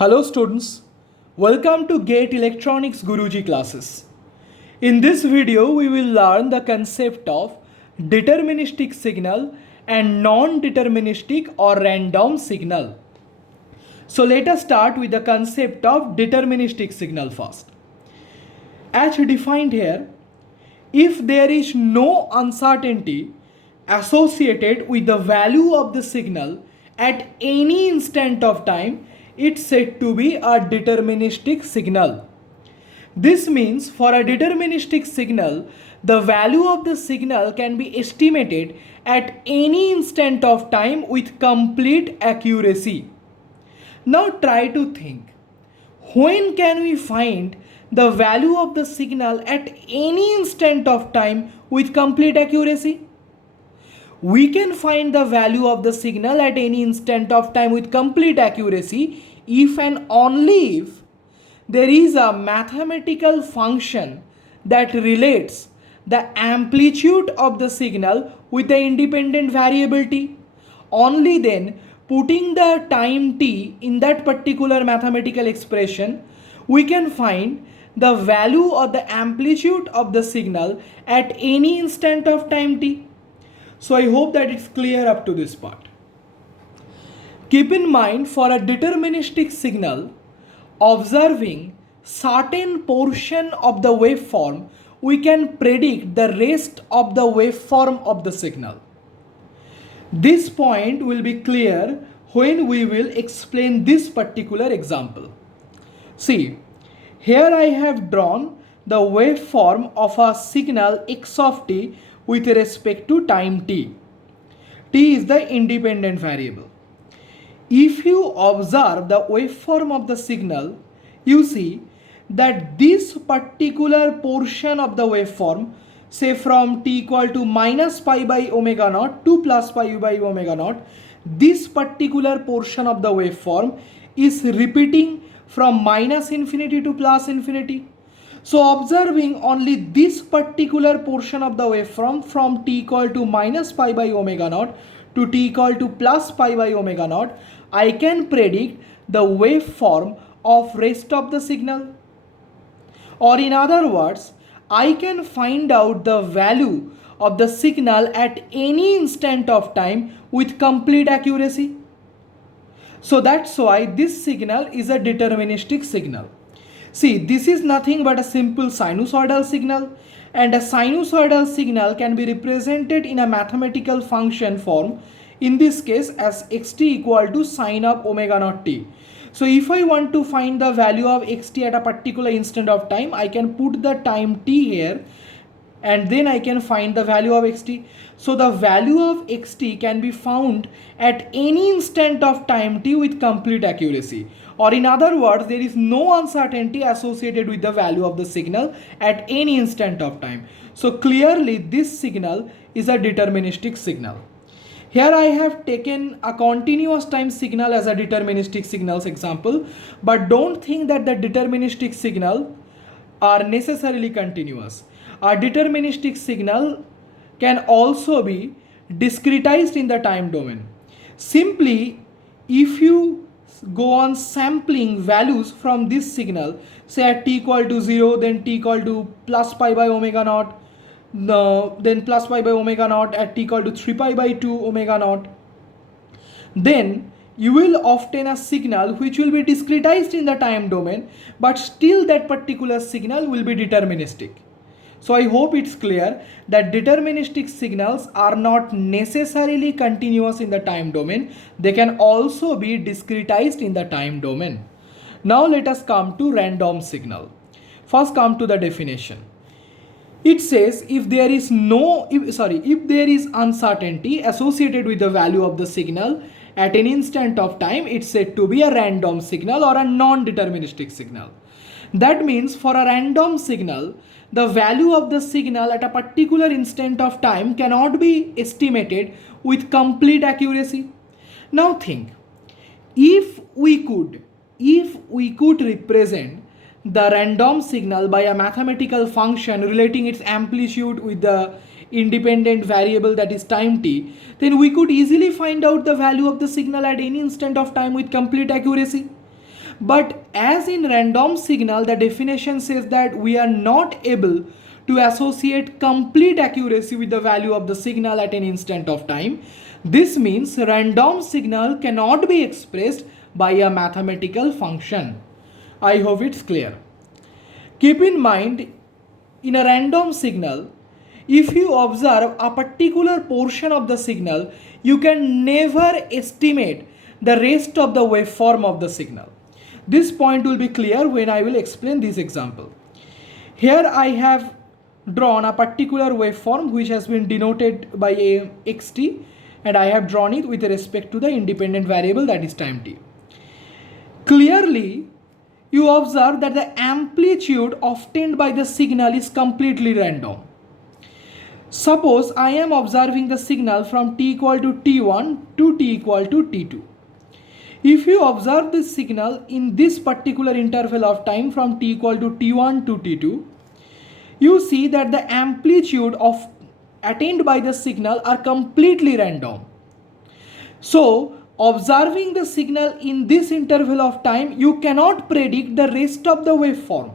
Hello students, welcome to GATE Electronics Guruji classes. In this video, we will learn the concept of deterministic signal and non-deterministic or random signal. So let us start with the concept of deterministic signal first. As defined here, if there is no uncertainty associated with the value of the signal at any instant of time, it's said to be a deterministic signal. This means for a deterministic signal, the value of the signal can be estimated at any instant of time with complete accuracy. Now try to think, when can we find the value of the signal at any instant of time with complete accuracy? We can find the value of the signal at any instant of time with complete accuracy if and only if there is a mathematical function that relates the amplitude of the signal with the independent variable t. Only then, putting the time t in that particular mathematical expression, we can find the value of the amplitude of the signal at any instant of time t. So I hope that it's clear up to this part. Keep in mind, for a deterministic signal, observing certain portion of the waveform, we can predict the rest of the waveform of the signal. This point will be clear when we will explain this particular example. See, here I have drawn the waveform of a signal x of t with respect to time t. T is the independent variable. If you observe the waveform of the signal, you see that this particular portion of the waveform, say from t equal to minus pi by omega naught to plus pi by omega naught, this particular portion of the waveform is repeating from minus infinity to plus infinity. So observing only this particular portion of the waveform from t equal to minus pi by omega naught to t equal to plus pi by omega naught, I can predict the waveform of rest of the signal. Or in other words, I can find out the value of the signal at any instant of time with complete accuracy. So that's why this signal is a deterministic signal. See, this is nothing but a simple sinusoidal signal, and a sinusoidal signal can be represented in a mathematical function form, in this case as xt equal to sine of omega naught t. So if I want to find the value of xt at a particular instant of time, I can put the time t here and then I can find the value of xt. So the value of xt can be found at any instant of time t with complete accuracy. Or in other words, there is no uncertainty associated with the value of the signal at any instant of time. So clearly this signal is a deterministic signal. Here I have taken a continuous time signal as a deterministic signals example, but don't think that the deterministic signal are necessarily continuous. A deterministic signal can also be discretized in the time domain. Simply, if you go on sampling values from this signal, say at t equal to 0, then t equal to plus pi by omega naught, then plus pi by omega naught at t equal to 3 pi by 2 omega naught, then you will obtain a signal which will be discretized in the time domain, but still that particular signal will be deterministic. So I hope it's clear that deterministic signals are not necessarily continuous in the time domain. They can also be discretized in the time domain. Now let us come to random signal. First come to the definition. It says if there is uncertainty associated with the value of the signal at an instant of time, it's said to be a random signal or a non-deterministic signal. That means for a random signal, the value of the signal at a particular instant of time cannot be estimated with complete accuracy. Now think, if we could represent the random signal by a mathematical function relating its amplitude with the independent variable that is time t, then we could easily find out the value of the signal at any instant of time with complete accuracy. But as in random signal, the definition says that we are not able to associate complete accuracy with the value of the signal at an instant of time. This means random signal cannot be expressed by a mathematical function. I hope it's clear. Keep in mind, in a random signal, if you observe a particular portion of the signal, you can never estimate the rest of the waveform of the signal. This point will be clear when I will explain this example. Here I have drawn a particular waveform which has been denoted by a xt, and I have drawn it with respect to the independent variable, that is time t. Clearly, you observe that the amplitude obtained by the signal is completely random. Suppose I am observing the signal from t equal to t1 to t equal to t2. If you observe this signal in this particular interval of time from t equal to t1 to t2, you see that the amplitude attained by the signal are completely random. So, observing the signal in this interval of time, you cannot predict the rest of the waveform.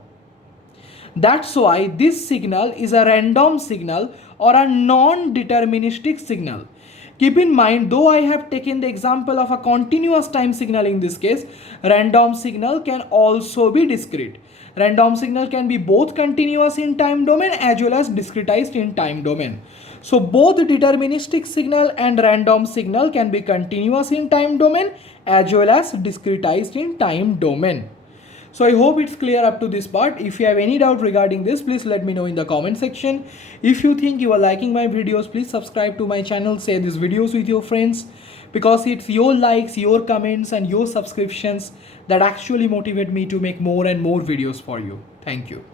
That's why this signal is a random signal or a non-deterministic signal. Keep in mind, though I have taken the example of a continuous time signal in this case, random signal can also be discrete. Random signal can be both continuous in time domain as well as discretized in time domain. So both deterministic signal and random signal can be continuous in time domain as well as discretized in time domain. So I hope it's clear up to this part. If you have any doubt regarding this, please let me know in the comment section. If you think you are liking my videos, please subscribe to my channel, share these videos with your friends, because it's your likes, your comments and your subscriptions that actually motivate me to make more and more videos for you. Thank you.